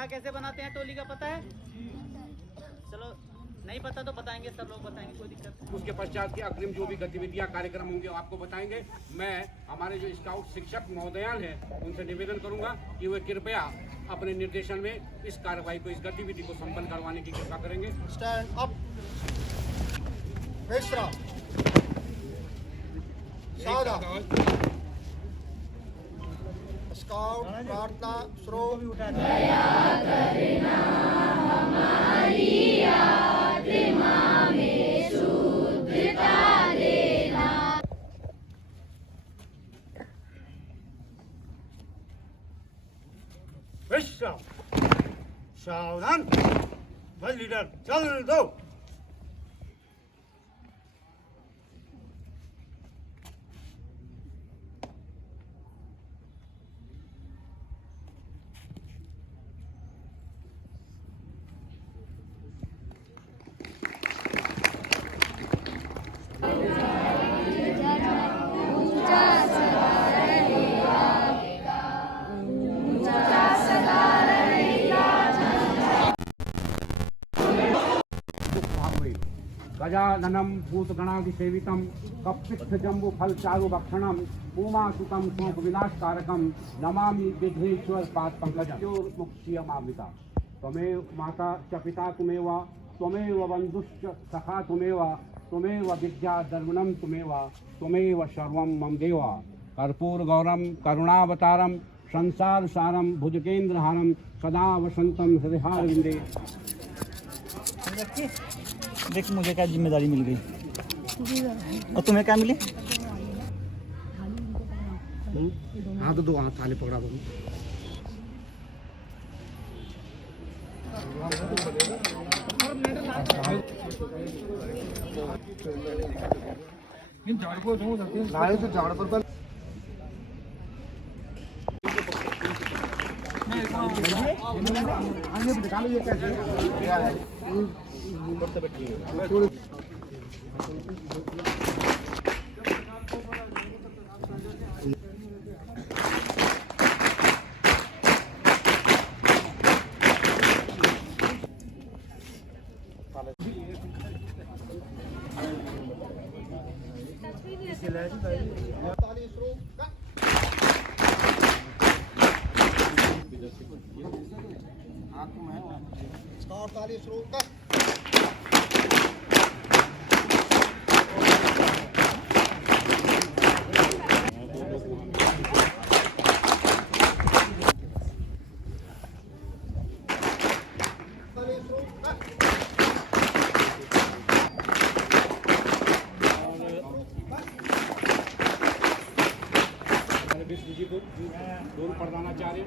झंडा कैसे बनाते हैं टोली का पता है? चलो नहीं पता तो बताएंगे, सब लोग बताएंगे, कोई दिक्कत नहीं। उसके पश्चात की अग्रिम जो भी गतिविधियां कार्यक्रम होंगे आपको बताएंगे। मैं हमारे जो स्काउट शिक्षक महोदयान हैं उनसे निवेदन करूंगा कि वे कृपया अपने निर्देशन में इस कार्रवाई को, इस गतिविधि को संपन्न करवाने की कृपा करेंगे। स्टैंड अप, विश्राम, सावधान। स्काउट प्रार्थना शुरू। दया करना हमारी आत्मा में शुद्धता देना। विश्राम, सावधान। भाई लीडर चल दो। गजाननं भूतगणाधिसेवितं कपित्थजम्बु फल चारु भक्षणं उमासुतं शोक विनाशकारकं नमामि विघ्नेश्वर पाद पंकजं। मुक्ष्यमावृता त्वमेव माता च पिता त्वमेव, त्वमेव बन्धुश्च सखा त्वमेव, त्वमेव विद्या दर्वणं त्वमेव, त्वमेव सर्वं मम देव। कर्पूर गौरम करुणावतारम संसार सारम भुजगेन्द्रहारम सदा वसंतम हृदय विंदे। देख मुझे क्या जिम्मेदारी मिल गई और तुम्हें क्या मिली? हाँ तो दो हाथ थाली पकड़ा दो। झाड़ पर दोनों प्रधानाचार्य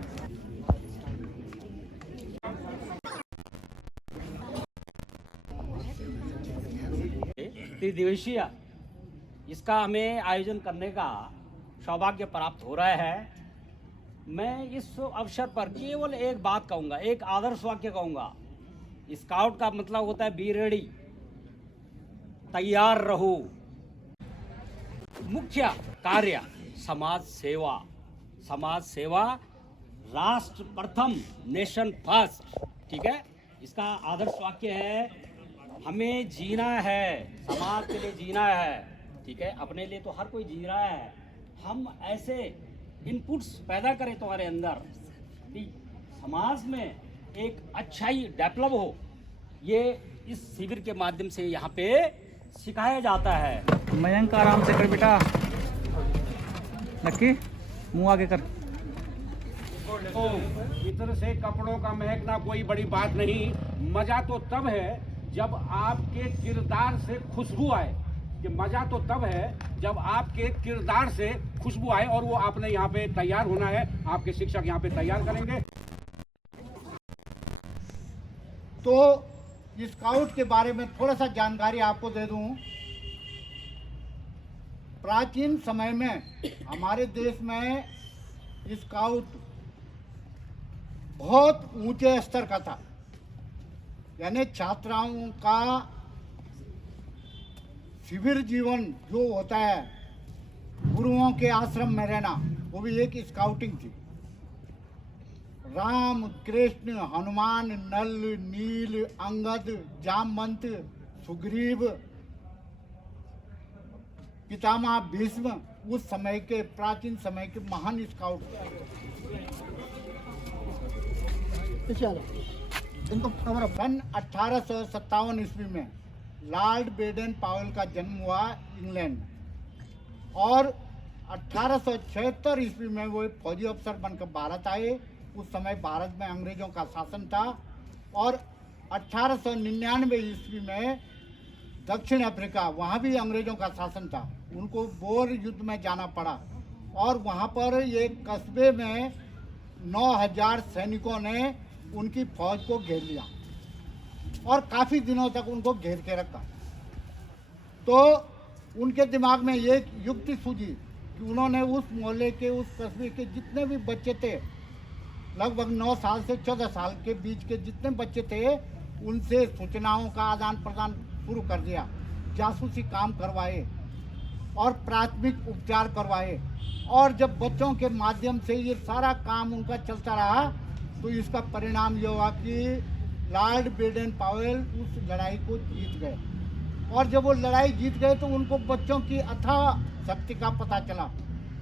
त्रिदिवसीय इसका हमें आयोजन करने का सौभाग्य प्राप्त हो रहा है। मैं इस अवसर पर केवल एक बात कहूँगा, एक आदर्श वाक्य कहूँगा। स्काउट का मतलब होता है बी रेडी, तैयार रहो। मुख्य कार्य समाज सेवा, समाज सेवा राष्ट्र प्रथम, नेशन फर्स्ट। ठीक है, इसका आदर्श वाक्य है हमें जीना है, समाज के लिए जीना है। ठीक है, अपने लिए तो हर कोई जी रहा है। हम ऐसे इनपुट्स पैदा करें तुम्हारे अंदर कि समाज में एक अच्छाई डेवलप हो। ये इस शिविर के माध्यम से यहाँ पे सिखाया जाता है। मयंक आराम से कर बेटा, नक्की मुंह आगे कर। इत्र से कपड़ों का महकना कोई बड़ी बात नहीं। मजा तो तब है जब आपके किरदार से खुशबू आए। कि मजा तो तब है जब आपके किरदार से खुशबू आए, और वो आपने यहाँ पे तैयार होना है। आपके शिक्षक यहाँ पे तैयार करेंगे। तो स्काउट के बारे में थोड़ा सा जानकारी आपको दे दूं। प्राचीन समय में हमारे देश में स्काउट बहुत ऊंचे स्तर का था, यानी छात्राओं का शिविर जीवन जो होता है, गुरुओं के आश्रम में रहना, वो भी एक स्काउटिंग थी। राम, कृष्ण, हनुमान, नल, नील, अंगद, जामवंत, सुग्रीव, पितामह भीष्म उस समय के प्राचीन समय के महान स्काउट इनको सन 1857 ईस्वी में लॉर्ड बेडन पावेल का जन्म हुआ इंग्लैंड में, और 1876 ईस्वी में वो फौजी अफसर बनकर भारत आए। उस समय भारत में अंग्रेजों का शासन था, और 1899 ईस्वी में दक्षिण अफ्रीका, वहाँ भी अंग्रेजों का शासन था, उनको बोर युद्ध में जाना पड़ा, और वहाँ पर एक कस्बे में 9000 सैनिकों ने उनकी फौज को घेर लिया और काफ़ी दिनों तक उनको घेर के रखा। तो उनके दिमाग में ये युक्ति सूझी कि उन्होंने उस मोहल्ले के, उस कस्बे के जितने भी बच्चे थे, लगभग 9 साल से 14 साल के बीच के जितने बच्चे थे, उनसे सूचनाओं का आदान प्रदान शुरू कर दिया। जासूसी काम करवाए और प्राथमिक उपचार करवाए, और जब बच्चों के माध्यम से ये सारा काम उनका चलता रहा, तो इसका परिणाम ये हुआ कि लॉर्ड बेडन पावेल उस लड़ाई को जीत गए। और जब वो लड़ाई जीत गए तो उनको बच्चों की अथाह शक्ति का पता चला।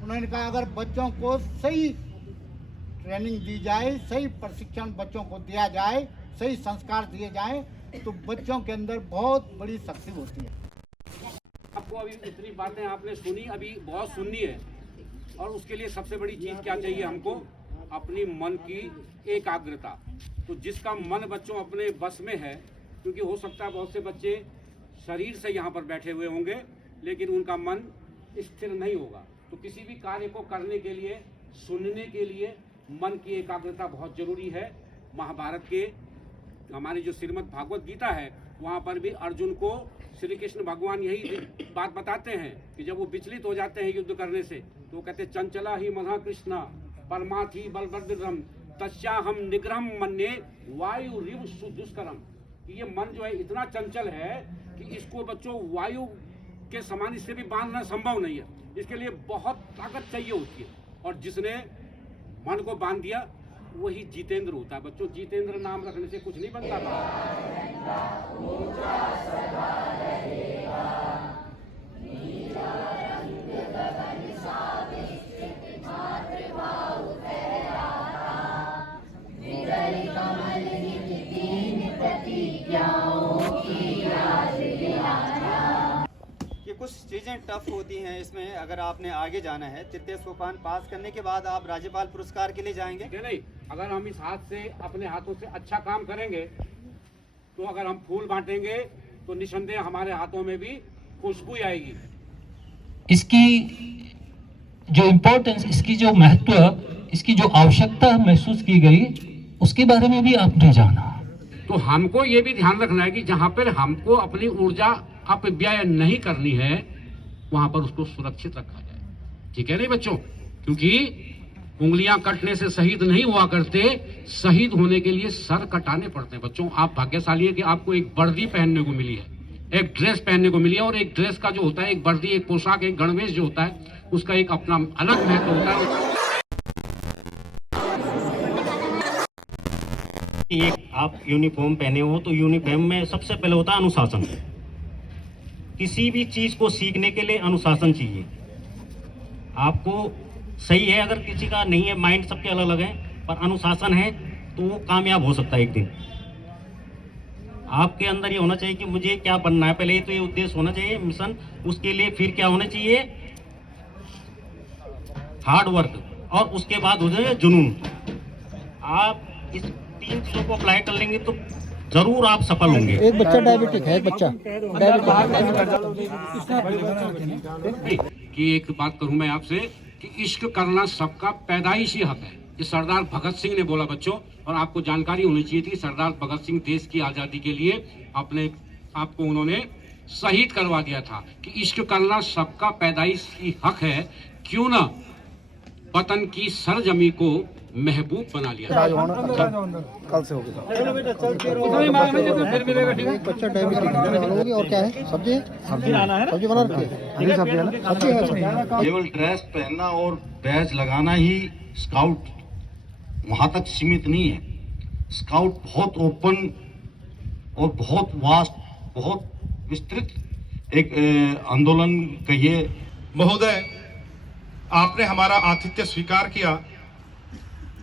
उन्होंने कहा अगर बच्चों को सही ट्रेनिंग दी जाए, सही प्रशिक्षण बच्चों को दिया जाए, सही संस्कार दिए जाएं, तो बच्चों के अंदर बहुत बड़ी शक्ति होती है। आपको अभी इतनी बातें आपने सुनी, अभी बहुत सुननी है, और उसके लिए सबसे बड़ी चीज़ क्या चाहिए हमको? अपनी मन की एकाग्रता। तो जिसका मन बच्चों अपने बस में है, क्योंकि हो सकता है बहुत से बच्चे शरीर से यहाँ पर बैठे हुए होंगे लेकिन उनका मन स्थिर नहीं होगा, तो किसी भी कार्य को करने के लिए, सुनने के लिए मन की एकाग्रता बहुत जरूरी है। महाभारत के हमारी जो श्रीमद् भागवत गीता है, वहाँ पर भी अर्जुन को श्री कृष्ण भगवान यही बात बताते हैं कि जब वो विचलित हो जाते हैं युद्ध करने से, तो वो कहते चंचला ही मधा कृष्णा परमाथी बलभद्रम तस्याहम निग्रहम मन्ये वायु रिव दुष्करम, कि ये मन जो है इतना चंचल है कि इसको बच्चों वायु के समान इससे भी बांधना संभव नहीं है। इसके लिए बहुत ताकत चाहिए होती है, और जिसने मन को बांध दिया वही जितेंद्र होता है। बच्चों, जितेंद्र नाम रखने से कुछ नहीं बनता था। कि कुछ चीज़ें टफ होती हैं इसमें, अगर आपने आगे जाना है, तृतीय सोपान पास करने के बाद आप राज्यपाल पुरस्कार के लिए जाएंगे। नहीं, अगर हम इस हाथ से, अपने हाथों से अच्छा काम करेंगे, तो अगर हम फूल बांटेंगे तो निसंदेह हमारे हाथों में भी खुशबू आएगी। इसकी जो इम्पोर्टेंस, इसकी जो महत्व, इसकी जो आवश्यकता महसूस की गई, उसके बारे में भी आपने जाना। तो हमको ये भी ध्यान रखना है कि जहाँ पर हमको अपनी ऊर्जा अपव्यय नहीं करनी है, वहां पर उसको सुरक्षित रखा जाए। ठीक है नहीं बच्चों? क्योंकि उंगलियां कटने से शहीद नहीं हुआ करते, शहीद होने के लिए सर कटाने पड़ते हैं। बच्चों, आप भाग्यशाली है कि आपको एक वर्दी पहनने को मिली है, एक ड्रेस पहनने को मिली है, और एक ड्रेस का जो होता है, एक वर्दी, एक पोशाक, एक गणवेश जो होता है, उसका एक अपना अलग महत्व होता है। एक आप यूनिफॉर्म पहने हो तो यूनिफॉर्म में सबसे पहले होता है अनुशासन। किसी भी चीज को सीखने के लिए अनुशासन चाहिए। आपको सही है, अगर किसी का नहीं है, माइंड सबके अलग अलग है, पर अनुशासन है तो वो कामयाब हो सकता है एक दिन। आपके अंदर ये होना चाहिए कि मुझे क्या बनना है, पहले तो ये उद्देश्य होना चाहिए, मिशन। उसके लिए फिर क्या होना चाहिए? हार्ड वर्क, और उसके बाद हो जाए जुनून। आप इस 3 चीजों को अप्लाई कर लेंगे तो जरूर आप सफल होंगे। एक बच्चा डायबिटिक है, एक बच्चा कि एक बात करूं मैं आपसे कि इश्क करना सबका पैदाइशी हक है। ये सरदार भगत सिंह ने बोला बच्चों, और आपको जानकारी होनी चाहिए थी। सरदार भगत सिंह देश की आज़ादी के लिए अपने आपको उन्होंने शहीद करवा दिया था कि इश्क करना सबका पैदाइशी हक है, क्यों ना वतन की सरजमी को महबूब बना लिया। कल से होगा। एक बच्चा डायबिटिक, और क्या है? सब्जी लाना है, सब्जी बना रखी है, सब्जी है ना, सब्जी है। केवल ड्रेस पहनना और बैज लगाना ही स्काउट वहां तक सीमित नहीं है। स्काउट बहुत ओपन और बहुत वास्ट, बहुत विस्तृत एक आंदोलन कहिए। महोदय, आपने हमारा आतिथ्य स्वीकार किया।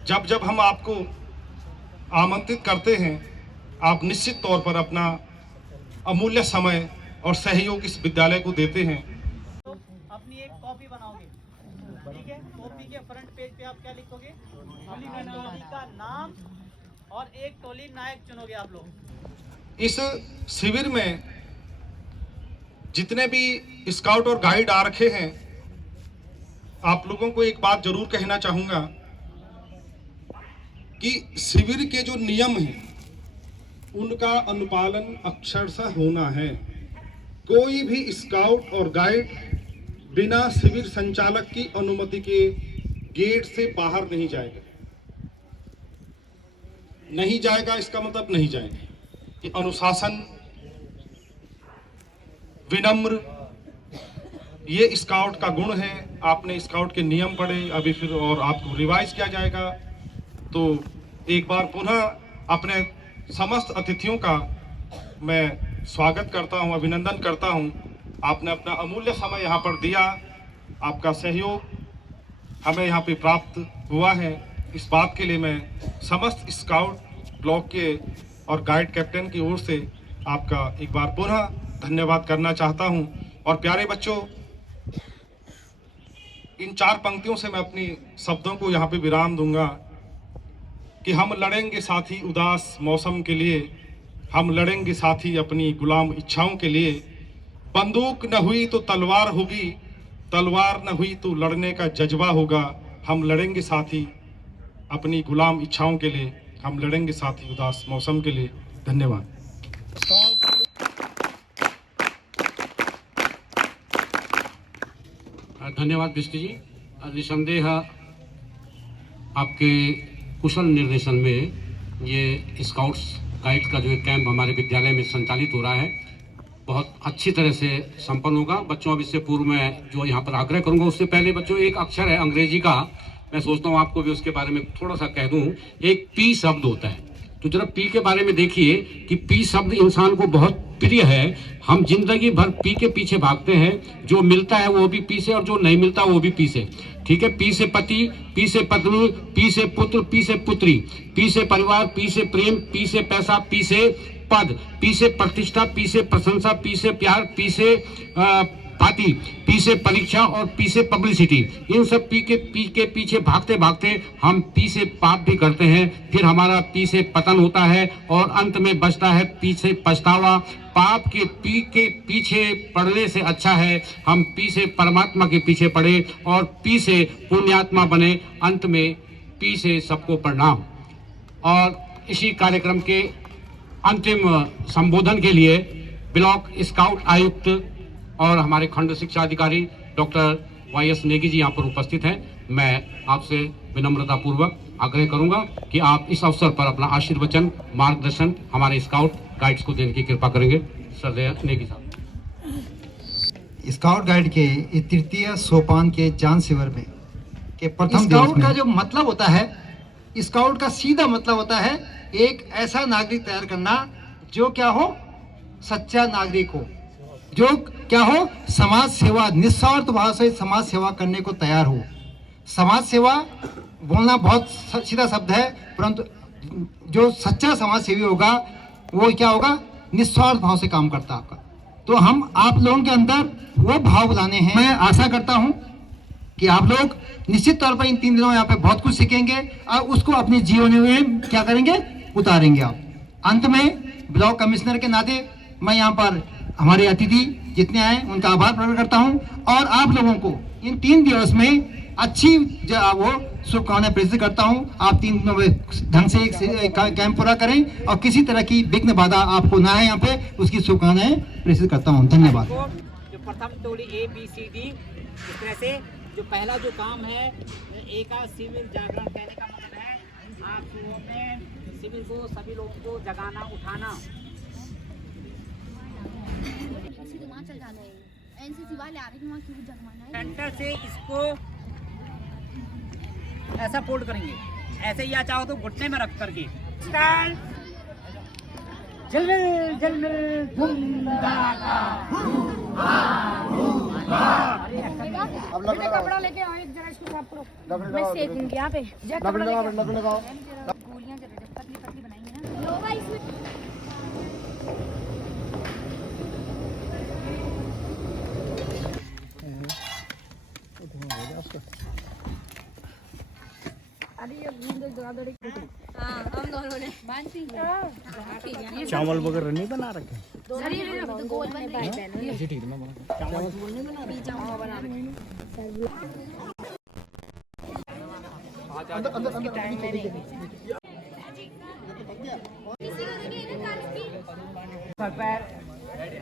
जब जब हम आपको आमंत्रित करते हैं, आप निश्चित तौर पर अपना अमूल्य समय और सहयोग इस विद्यालय को देते हैं। तो अपनी एक कॉपी बनाओगे, ठीक है। कॉपी के फ्रंट पेज पे आप क्या लिखोगे? अपनी टोली का नाम और एक टोली नायक चुनोगे आप लोग। इस शिविर में जितने भी स्काउट और गाइड आ रखे हैं, आप लोगों को एक बात जरूर कहना चाहूंगा कि शिविर के जो नियम हैं उनका अनुपालन अक्षरशः होना है। कोई भी स्काउट और गाइड बिना शिविर संचालक की अनुमति के गेट से बाहर नहीं जाएगा। नहीं जाएगा इसका मतलब नहीं जाएगा। ये अनुशासन, विनम्र, ये स्काउट का गुण है। आपने स्काउट के नियम पढ़े अभी, फिर और आपको रिवाइज किया जाएगा। तो एक बार पुनः अपने समस्त अतिथियों का मैं स्वागत करता हूं, अभिनंदन करता हूं। आपने अपना अमूल्य समय यहाँ पर दिया, आपका सहयोग हमें यहाँ पे प्राप्त हुआ है। इस बात के लिए मैं समस्त स्काउट ब्लॉक के और गाइड कैप्टन की ओर से आपका एक बार पुनः धन्यवाद करना चाहता हूं। और प्यारे बच्चों, इन 4 पंक्तियों से मैं अपनी शब्दों को यहाँ पे विराम दूंगा कि हम लड़ेंगे साथी उदास मौसम के लिए, हम लड़ेंगे साथी अपनी गुलाम इच्छाओं के लिए। बंदूक न हुई तो तलवार होगी, तलवार न हुई तो लड़ने का जज्बा होगा। हम लड़ेंगे साथी अपनी गुलाम इच्छाओं के लिए, हम लड़ेंगे साथी उदास मौसम के लिए। धन्यवाद। धन्यवाद बिष्टि जी। निसंदेह आपके कुशल निर्देशन में ये स्काउट्स गाइड का जो एक कैंप हमारे विद्यालय में संचालित हो रहा है, बहुत अच्छी तरह से संपन्न होगा। बच्चों, अब इससे पूर्व में जो यहाँ पर आग्रह करूँगा, उससे पहले बच्चों एक अक्षर है अंग्रेजी का, मैं सोचता हूँ आपको भी उसके बारे में थोड़ा सा कह दूँ। एक पी शब्द होता है, तो जरा पी के बारे में देखिए कि पी शब्द इंसान को बहुत प्रिय है। हम जिंदगी भर पी के पीछे भागते हैं, जो मिलता है वो भी पी से और जो नहीं मिलता वो भी पी से, ठीक है। पी से पति, पी से पत्नी, पी से पुत्र, पी से पुत्री, पी से परिवार, पी से प्रेम, पी से पैसा, पी से पद, पी से प्रतिष्ठा, पी से प्रशंसा, पी से प्यार, पी से पार्टी, पी से परीक्षा और पी से पब्लिसिटी। इन सब पी के पीछे भागते भागते हम पी से पाप भी करते हैं, फिर हमारा पी से पतन होता है और अंत में बचता है पी से पछतावा। पाप के पीछे पड़ने से अच्छा है हम पी से परमात्मा के पीछे पड़े और पी से पुण्यात्मा बने, अंत में पी से सबको प्रणाम। और इसी कार्यक्रम के अंतिम संबोधन के लिए ब्लॉक स्काउट आयुक्त और हमारे खंड शिक्षा अधिकारी डॉक्टर YS नेगी जी यहाँ पर उपस्थित हैं। मैं आपसे विनम्रता पूर्वक आग्रह करूंगा कि आप इस अवसर पर अपना आशीर्वचन, मार्गदर्शन हमारे स्काउट गाइड्स को देने की कृपा करेंगे। सर नेगी साहब। स्काउट गाइड के तृतीय सोपान के चांद शिविर में के प्रथम स्काउट का जो मतलब होता है, स्काउट का सीधा मतलब होता है एक ऐसा नागरिक तैयार करना जो क्या हो, सच्चा नागरिक हो, जो क्या हो, समाज सेवा, निस्वार्थ भाव से समाज सेवा करने को तैयार हो। समाज सेवा बोलना बहुत सीधा शब्द है, परंतु जो सच्चा समाज सेवी होगा वो क्या होगा, निस्वार्थ भाव से काम करता आपका। तो हम आप लोगों के अंदर वो भाव लाने हैं। मैं आशा करता हूं कि आप लोग निश्चित तौर पर इन 3 दिनों यहाँ पे बहुत कुछ सीखेंगे और उसको अपने जीवन में क्या करेंगे, उतारेंगे आप। अंत में ब्लॉक कमिश्नर के नाते मैं यहाँ पर हमारे अतिथि जितने आए उनका आभार प्रकट करता हूँ और आप लोगों को इन 3 दिवस में अच्छी वो शुभकामनाएं प्रेषित करता हूँ। आप 3 दिनों में ढंग से कैंप पूरा करें और किसी तरह की विघ्न बाधा आपको ना है यहाँ पे, उसकी शुभकामनाएं प्रेषित करता हूँ। धन्यवाद। जो प्रथम टोली ABCD, इस तरह से जो पहला जो काम है एक सिविल जागरण, कहने का मतलब है आप सुबह में सिविल को, सभी लोगों को जगाना, उठाना। सेंटर से इसको ऐसा फोल्ड करेंगे, ऐसे या चाहो तो घुटने में रख करके। स्टार्ट। झिलमिल झिलमिल धुमधाका बेटा कपड़ा लेके आओ एक जरा, इसको साफ करो, मैं सेकूंगी यहाँ पे। कपड़ा लेके आओ। गोलियां जरा पतली पतली बनाएंगे ना, लोगा इसमें। अरे ये गुंडे दौड़ हाँ हम दोनों ने मानसी चावल वगैरह नहीं बना रखे? तो गोल बन रही है। ठीक है, मैं बना चावल नहीं बना रखे। बना रहे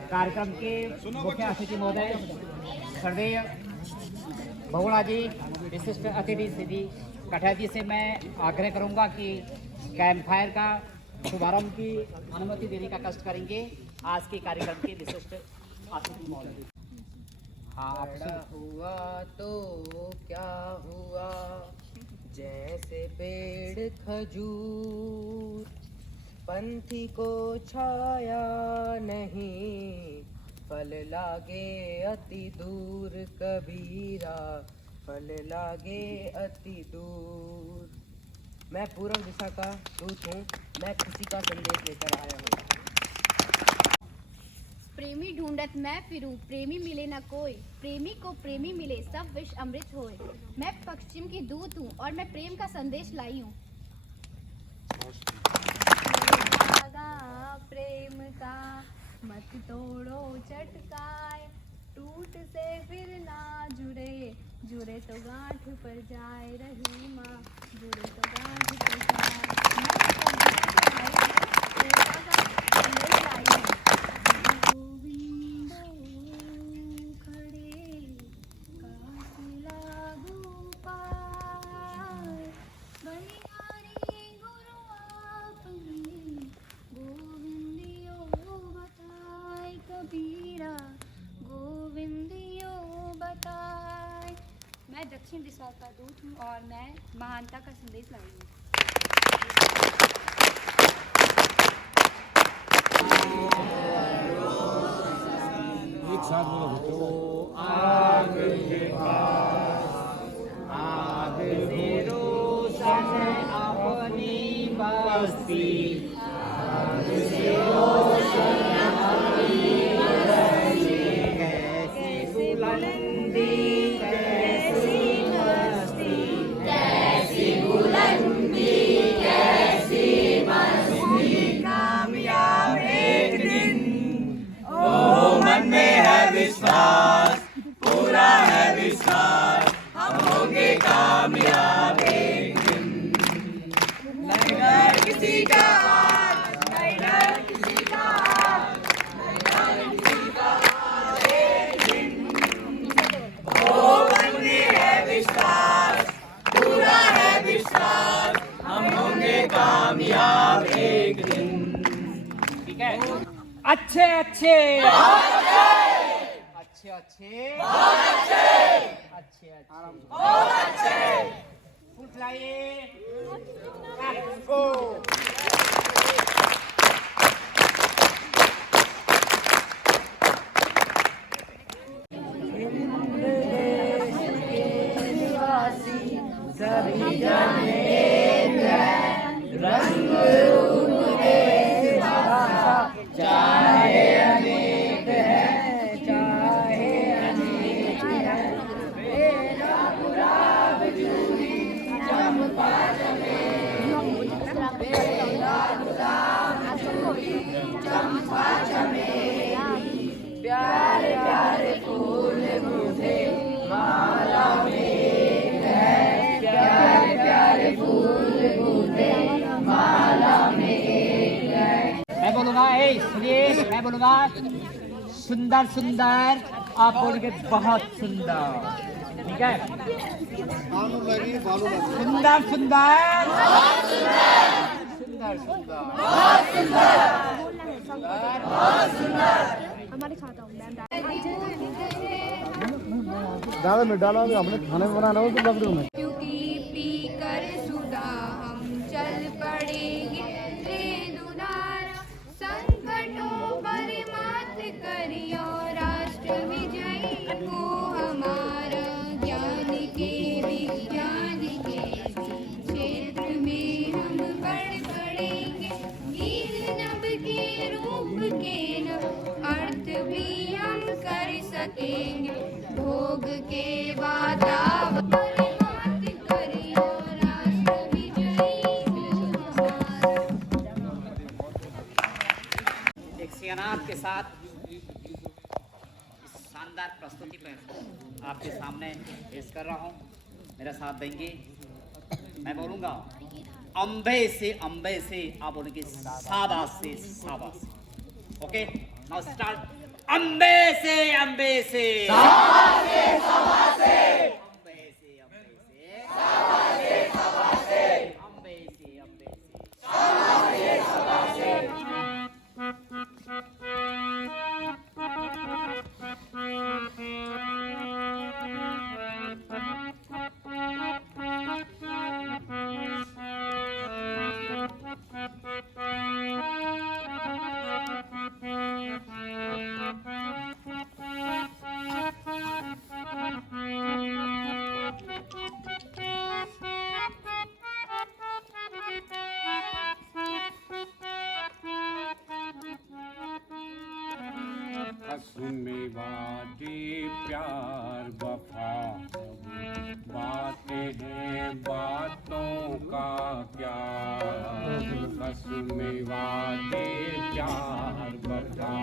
कार्यक्रम के मुख्य अतिथि महोदय सर्वेय बहुड़ा जी, विशिष्ट अतिथि श्री कठिया जी से मैं आग्रह करूंगा कि कैंप फायर का शुभारंभ की अनुमति देने का कष्ट करेंगे आज के कार्यक्रम के विशिष्ट अतिथि महोदय। हुआ तो क्या हुआ, जैसे पेड़ खजूर, पंथी को छाया नहीं, फल लागे अति दूर कबीरा, फल लागे अति दूर। मैं पूर्व दिशा का दूत हूँ, मैं किसी का संदेश लेकर आया हूँ। प्रेमी ढूंढत मैं फिरूं, प्रेमी मिले न कोई, प्रेमी को प्रेमी मिले सब विष अमृत होए। मैं पश्चिम की दूत हूँ और मैं प्रेम का संदेश लाई हूँ। प्रेम का मत तोड़ो चटकाए, टूट से फिर ना जुड़े, जुड़े तो गांठ पर जाए रही माँ, जुड़े तो गांठ पर जाए। मैं दक्षिण दिशा का दूत हूँ और मैं महानता का संदेश लाई हूँ। एक साथ बोलो। आग के पास आग से रोशन अपनी बस्ती, आग से रोशन अपनी बस्ती, कैसी बुलंदी कैसी मस्ती, कैसी बुलंदी कैसी मस्ती, कामयाब एक दिन ओ मन में है विश्वास, पूरा है विश्वास, हम होंगे कामयाब एक दिन। नहीं डर किसी का आज, नहीं डर किसी का आज, नहीं डर किसी का आज, एक दिन ओ मन में है विश्वास, पूरा है विश्वास, हम होंगे कामयाब एक दिन। ठीक है, अच्छे अच्छे अच्छे अच्छे अच्छे बहुत अच्छे फूल खिलाइए। सभी जन एक है, रंग रूप देश भाषा चाहे अनेक है, चाहे अनेक है, मेरा गुलाब चूड़ी चंपा चमेली, मेरा गुलाब चूड़ी चंपा चमेली, प्यारे प्यारे फूल मुझे माला में है, प्यारे प्यारे फूल मुझे माला में है। मैं बोलूँगा, सुनिए, मैं बोलूँगा सुंदर सुंदर, आप बोलोगे बहुत सुंदर। ठीक है, सुंदर सुंदर सुंदर सुंदर बहुत सुंदर। हमारे खाता हूँ डाला में हमने खाने में बनाना हो तो लकड़ी में, क्योंकि पी कर सुधा हम के वातावरण मात करियो राष्ट्र विजयी हो हमारा। एक सियानात के साथ इस शानदार प्रस्तुति पर आपके सामने पेश कर रहा हूँ। मेरा साथ देंगे, मैं बोलूँगा अम्बे से, आप बोलेंगे शाबाश से, शाबाश से। Okay, now start. अम्बे से, शाबाश से, शाबाश से, अम्बे से, शाबाश से, शाबाश से, अम्बे से, शाबाश से, शाबाश से। में वादे प्यार वफा बातें हैं बातों का प्यार, में वादे प्यार वफा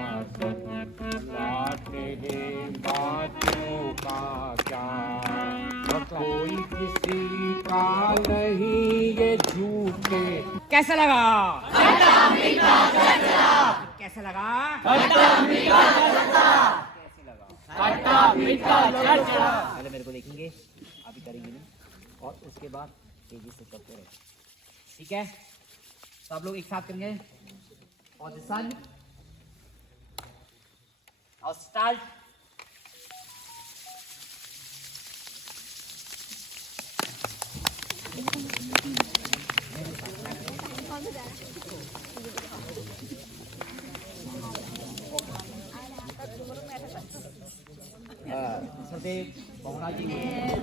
बातें हैं बातों का प्यार, कोई किसी का नहीं ये झूठे। कैसा लगा? कैसा लगा? पहले मेरे को देखेंगे, अभी करेंगे नहीं, और उसके बाद तेजी से करते रहे। ठीक है, तो आप लोग एक साथ करेंगे। पोजीशन और स्टार्ट।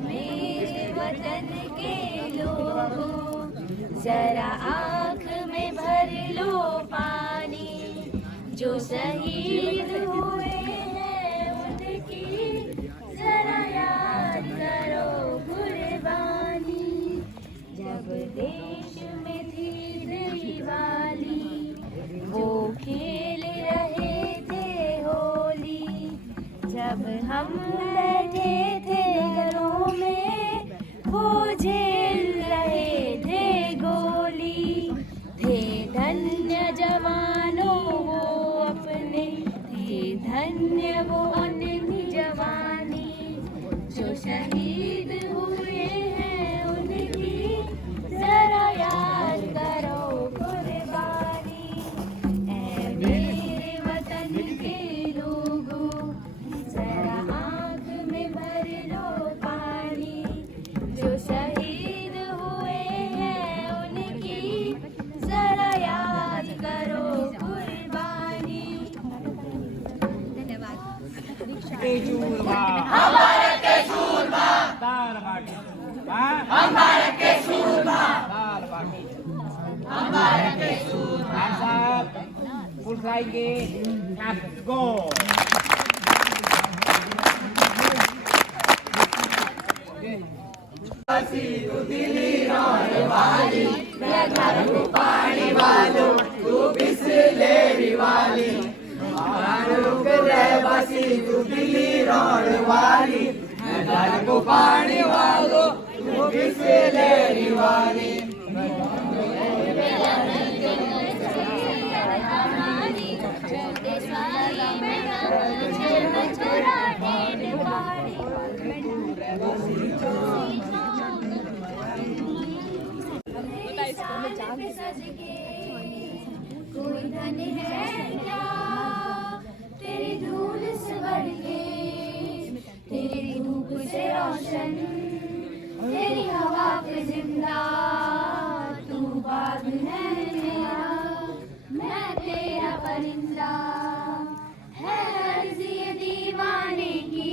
मेरे वतन के लोगों जरा आँख में भर लो पानी, जो शहीद हुए हैं उनकी जरा याद करो कुर्बानी। जब देश में थी दिवाली वो खेल रहे थे होली, जब हम बैठे थे घरों में वो झेल रहे थे गोली। थे धन्य जवानों वो अपने, थे धन्य वो अपनी जवानी, जो शहीद हुए हैं उनकी जरा याद करो कुर्बानी। ऐ मेरे वतन के लोगों जरा आँख में भर लो पानी, जो शहीद हुए हैं उनकी जरा याद करो कुर्बानी। धन्यवाद। हम भारत के सूरमा, दाल बाटी, हम भारत के सूरमा, दाल बाटी, हम भारत के सूरमा। साहब फुल खाएंगे, गो। पानी वालो तू बिसलेरी वाली, मारूक रे बसी तू दिल्ली रोड वाली, घर को पानी वालो तू बिसलेरी वाली। कोई धन है क्या तेरी धूल से बढ़ के, तेरी धूप से रोशन, तेरी हवा पे जिंदा, तू बाग है मेरा, मैं तेरा परिंदा। है अर्ज़ी ये दीवाने की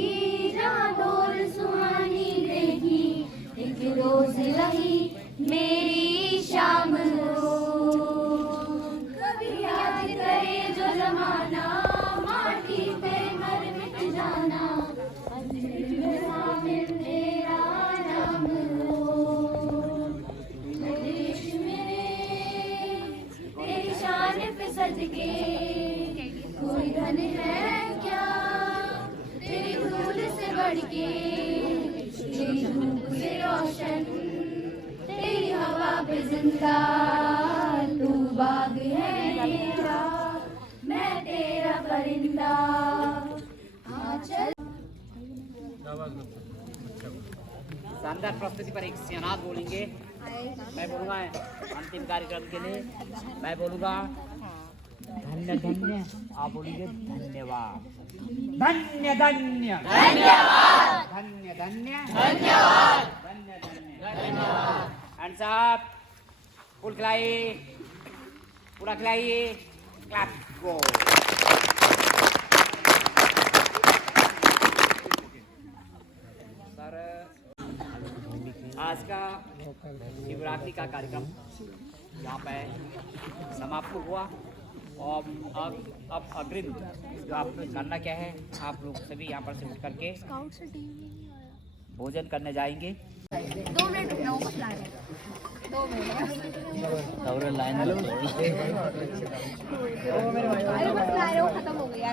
जहाँ डोर सुहानी देखी, एक रोज लगी मेरी शाम हो। कभी याद करे जो जमाना, माटी पे मर मिट जाना, सामने पे जिंदा, तू बाग है मेरा, मैं तेरा परिंदा। हाँ चल। शानदार प्रस्तुति पर एक सियानात बोलेंगे। मैं बोलूँगा अंतिम कार्यक्रम के लिए, मैं बोलूँगा धन्य धन्य, आप बोलेंगे धन्यवाद। धन्य धन्य धन्यवाद, धन्य धन्य धन्यवाद, धन्य धन्य धन्यवाद। हैंड्स अप, फुल खिलाइए, पूरा खिलाइए, क्लैप गो। सर आज का शिवरात्रि का कार्यक्रम यहाँ पे समाप्त हुआ और अब अग्रिम जो आप करना क्या है, आप लोग सभी यहाँ पर से उठ करके भोजन करने जाएंगे। 2 मिनट रुकना, वो बता रहे हैं। 2 मिनट। अरे अरे बस ला रहे हो, खत्म हो गया